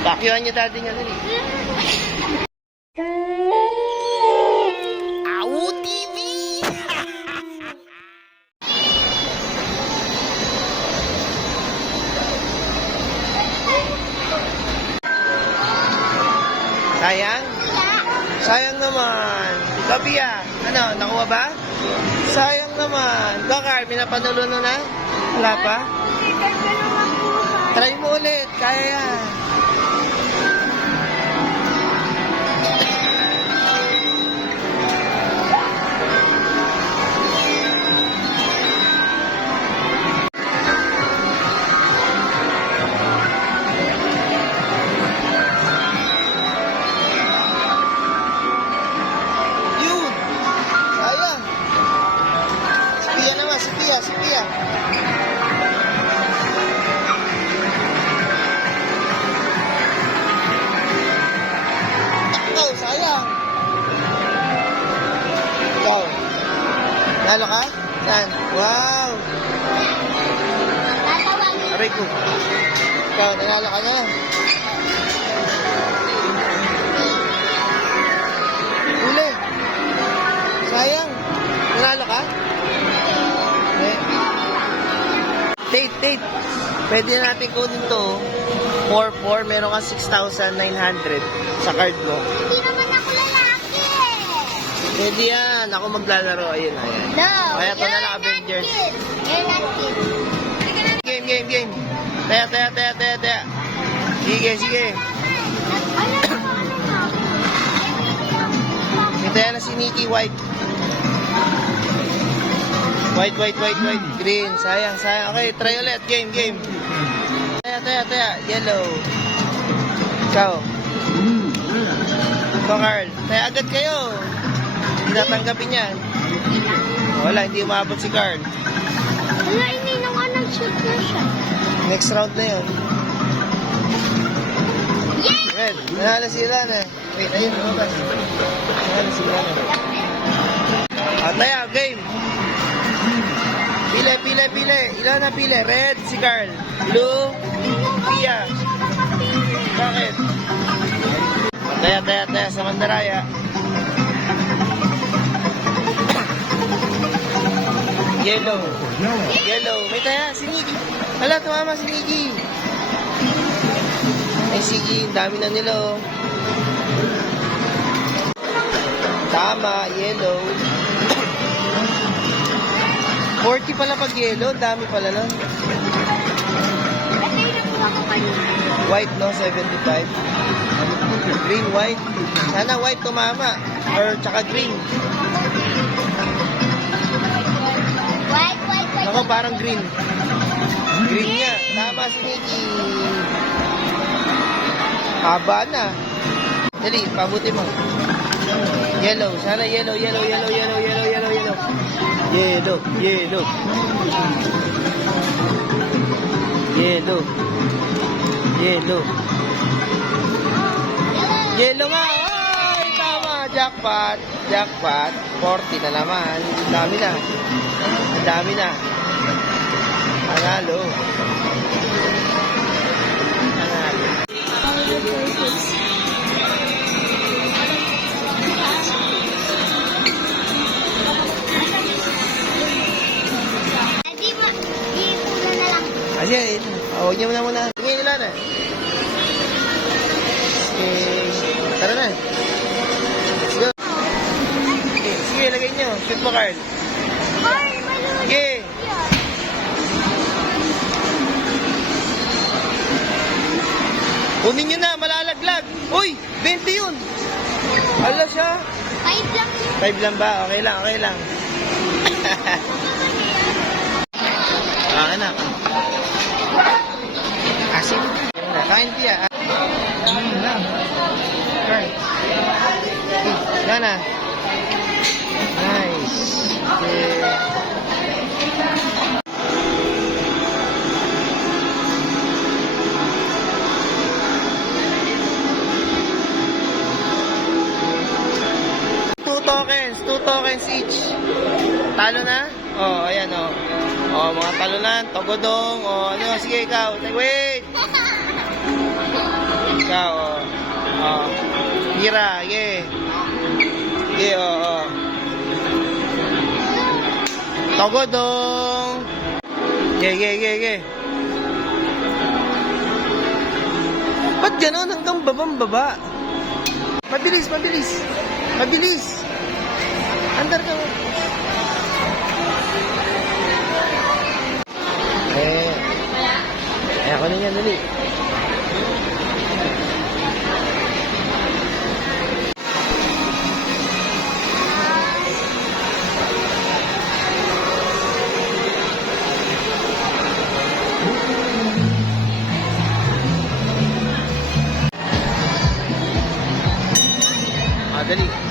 Pakyuhan niyo daddy niya dali. Awu TV! Sayang? Sayang naman. Ikaw, Pia. Ano, nakuha ba? Sayang naman. Bakar, pinapanulo na na? Wala pa? Try mo ulit. Kaya yan. Takbo, sayang! Ikaw. Nalo ka? Saan? Wow! Aray ko. Ikaw, nanalo ka na. Pwede natin kunin to. 4-4, meron ka 6,900 sa card mo. Hindi naman ako lalaki. Pwede yan. Ako maglalaro. Ayun, ayan. No, Kaya ito na lang, Avengers. kid. You're not kid. Game, game, game. Taya, taya, taya, taya, taya. Sige, sige. Ito yan na si Nikki White. White, white, white, white. Green. Sayang, sayang. Okay, try ulit. Game, game. Taya, taya. Yellow. Ikaw. Ito, Carl. Taya agad kayo. Hindi natanggapin yan. Wala, hindi umabot si Carl. Wala, hindi nung anong shoot na siya. Next round na yun. Yay! Red, nanalo si Lana. Wait, ayun, lumabas. Nanalo si Lana. Ah, taya, game. Pile, pile. Ilan na pile? Red, si Carl. Blue, Pia. Bakit? Taya, taya, taya sa Mandaraya. Yellow. Yellow. May taya, si Nikki. Hala, tumama si Nikki. Ay, sige, dami na nila, oh. Tama, yellow. 40 pala pag yellow, dami pala kanina. White, no? 75. Green, white. Sana white tumama. Or tsaka green. White, white, white. Ako, parang green. Green niya. Tama si Nikki. Haba na. Dali, pabuti mo. Yellow. Sana yellow, yellow, yellow, yellow, yellow, yellow, yellow. Yellow, yellow. Yellow. Nga. Ay, tama. Jackpot. Jackpot. 40 na naman. Dami na. Dami na. Panalo. Kasi, oh, huwag niyo muna muna. Tingin nila na. Sige. Tara na. Let's go. Sige, sige, lagay niyo. Shoot mo, Carl. Sige. yan. Kunin niyo na, malalaglag. Uy, 20 yun. Ala siya. Five lang yun. 5 lang ba? Okay lang, okay lang. ah, anak. Asin. Kain tiya. Ano lang. Carl. Gana. Nice. Okay. Two tokens, two tokens each. Talo na? Oh, ayan oh. Oh, mga talunan, togodong, oh, ano, sige ikaw. Wait! Ikaw. Tira, ye. Ye, oo. Oh, Togodong. Ye, ye, ye, ye. Ba't ganon hanggang babang baba? Mabilis, mabilis. Mabilis. Andar ka. Eh. Eh, ako na yan, dali. Jadi.